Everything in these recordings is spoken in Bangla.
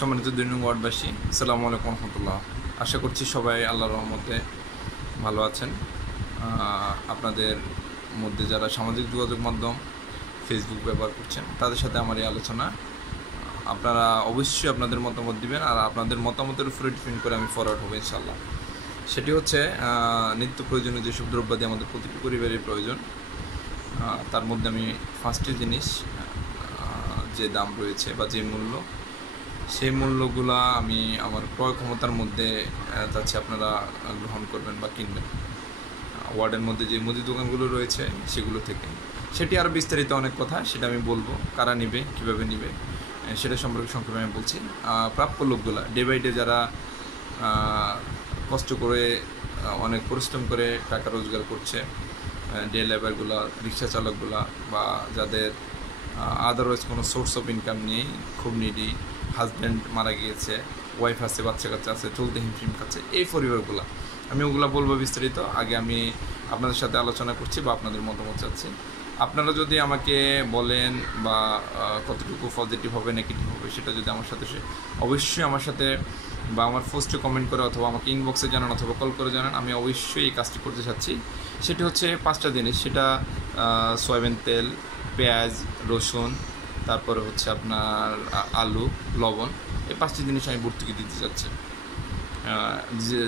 সম্মানিত ২ নং ওয়ার্ডবাসী, আসসালামু আলাইকুম রহমতুল্লাহ। আশা করছি সবাই আল্লাহর রহমতে ভালো আছেন। আপনাদের মধ্যে যারা সামাজিক যোগাযোগ মাধ্যম ফেসবুক ব্যবহার করছেন তাদের সাথে আমার এই আলোচনা, আপনারা অবশ্যই আপনাদের মতামত দিবেন, আর আপনাদের মতামতের উপরে ডিপেন্ড করে আমি ফরওয়ার্ড হবো ইনশাল্লাহ। সেটি হচ্ছে নিত্য প্রয়োজনীয় যেসব দ্রব্যাদি আমাদের প্রতিটি পরিবারের প্রয়োজন, তার মধ্যে আমি ফার্স্টে জিনিস যে দাম রয়েছে বা যে মূল্য, সেই মূল্যগুলো আমি আমার ক্রয় ক্ষমতার মধ্যে চাচ্ছি আপনারা গ্রহণ করবেন বা কিনবেন। ওয়ার্ডের মধ্যে যে মুদি দোকানগুলো রয়েছে সেগুলো থেকে, সেটি আরও বিস্তারিত অনেক কথা, সেটা আমি বলবো, কারা নিবে, কীভাবে নিবে সেটা সম্পর্কে সংক্ষেপে আমি বলছি। প্রাপ্য লোকগুলা ডে বাই ডে যারা কষ্ট করে অনেক পরিশ্রম করে টাকা রোজগার করছে, ডে লেবারগুলা, রিক্সা চালকগুলা, বা যাদের আদারওয়াইজ কোনো সোর্স অফ ইনকাম নেই, খুব নিডি, হাজব্যান্ড মারা গিয়েছে, ওয়াইফ আছে, বাচ্চা কাচ্চা আছে, চলতে হিমশিম খাচ্ছে, এই পরিবারগুলো আমি ওগুলো বলবো বিস্তারিত। আগে আমি আপনাদের সাথে আলোচনা করছি বা আপনাদের মতামত চাচ্ছি। আপনারা যদি আমাকে বলেন বা কতটুকু পজিটিভ হবে নেগেটিভ হবে সেটা যদি আমার সাথে অবশ্যই আমার সাথে বা আমার পোস্টে কমেন্ট করে অথবা আমাকে ইনবক্সে জানান অথবা কল করে জানান, আমি অবশ্যই এই কাজটি করতে চাচ্ছি। সেটি হচ্ছে 5টা জিনিস, সেটা সয়াবিন তেল, পেঁয়াজ, রসুন, তারপরে হচ্ছে আপনার আলু, লবণ, এই 5টি জিনিস আমি ভর্তুকি দিতে চাচ্ছি।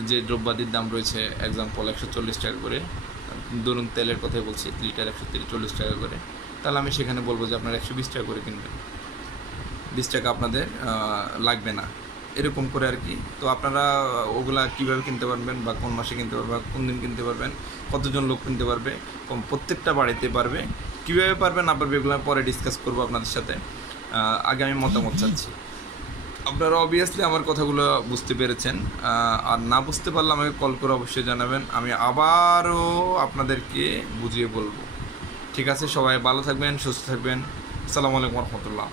যে দ্রব্যাদির দাম রয়েছে এক্সাম্পল 140 টাকা করে, ধরুন তেলের কথাই বলছি, লিটার 140 টাকা করে, তাহলে আমি সেখানে বলবো যে আপনারা 120 টাকা করে কিনবেন, 20 টাকা আপনাদের লাগবে না, এরকম করে আর কি। তো আপনারা ওগুলা কীভাবে কিনতে পারবেন বা কোন মাসে কিনতে পারবেন, কোন দিন কিনতে পারবেন, কতজন লোক কিনতে পারবে, প্রত্যেকটা বাড়িতে পারবে, কীভাবে পারবেন না পারবে, এগুলো পরে ডিসকাস করবো আপনাদের সাথে। আগে আমি মতামত চাচ্ছি। আপনারা অবভিয়াসলি আমার কথাগুলো বুঝতে পেরেছেন, আর না বুঝতে পারলে আমাকে কল করে অবশ্যই জানাবেন, আমি আবারও আপনাদেরকে বুঝিয়ে বলবো। ঠিক আছে, সবাই ভালো থাকবেন, সুস্থ থাকবেন। আসসালামু আলাইকুম রহমতুল্লাহ।